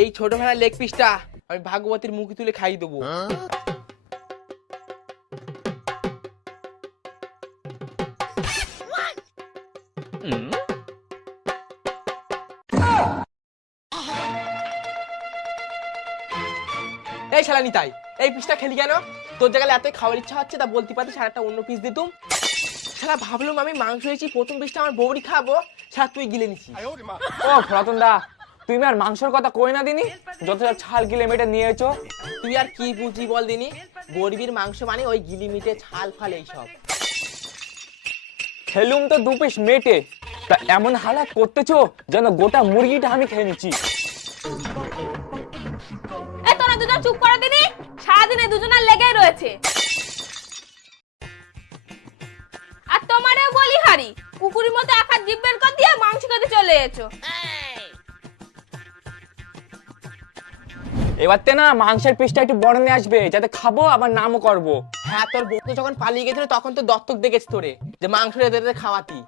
এই ছোট ভেড়ার লেগ পিসটা আমি ভাগবতীর মুখে তুলে খাইয়ে দেবো। এই শালা নিতাই, এই পিসটা খেলি কেন? তোর জায়গায় এতই খাওয়ার ইচ্ছা হচ্ছে তা বলতে পারতিস আর একটা অন্য পিস দিতুম। শালা ভাবলুম আমি মাংস হয়েছি, প্রথম পিসটা আমার বউরি খাবো, শালা তুই গিলে নিছিস। ও রতন দা, তুমি আর মাংসের কথা কই না দিনি, যতটা ছাল গিলে মেটে নিয়েছো। তুই আর কি বুঝি বল দিনি, গরিবের মাংস মানে ওই গিলি মিটে ছাল ফাল এইসব। খেলুম তো 2 পিস মেটে, তা এমন হালাত করতেছো যেন গোটা মুরগিটা আমি খেয়ে নিচ্ছি। এই তোরা দুজন চুপ করে দিনি, সারাদিনে দুজনের লেগেই রয়েছে। আর তোমারেও বলি হারি, কুকুরের মতো এক হাত জিভ বের করে দিয়ে মাংস খেতে চলে এসেছো। এবারতে না মাংসের পিসটা একটু বড় নিয়ে আসবে, যাতে খাবো আবার নামও করবো। হ্যাঁ, তোর বউ তো যখন পালিয়ে গেছিল তখন তো দত্তক দেখেছি তোরে, যে মাংস রেঁধে খাওয়াতি।